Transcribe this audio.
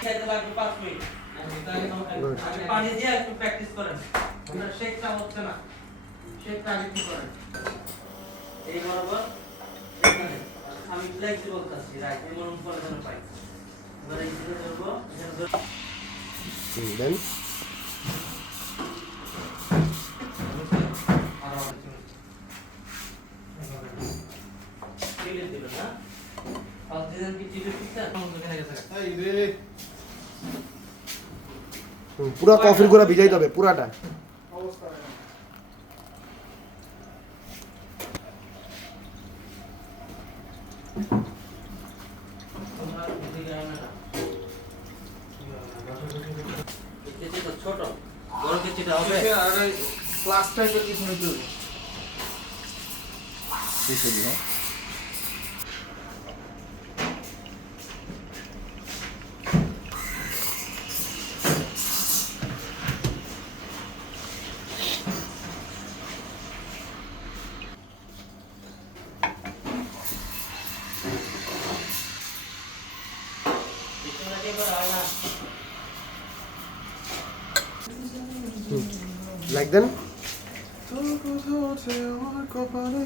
খেতে লাগবে 5 মিনিট আগে পানি দিয়ে একটু প্র্যাকটিস করেন আপনার শেকটা হচ্ছে না শেকটা আগে একটু করেন এই বরাবর এখানে আমি ফ্লেক্সিবল করছি রাইট এমন করে যেন পাই এবারে এইদিকে ধরবো এখানে ধরবো দেন চিলি দিবেন না অক্সিজেন কি চিলি দিচ্ছেন ওখানে গেছে এই রে পুরা কফির গুঁড়া ভিজাইতে হবে পুরাটা অবস্থা ছোট বড় কেচিটা হবে আর ক্লাস টাইপের কিছু হইতো লাইক দেন তোর কথা ওঠে আমার কপালে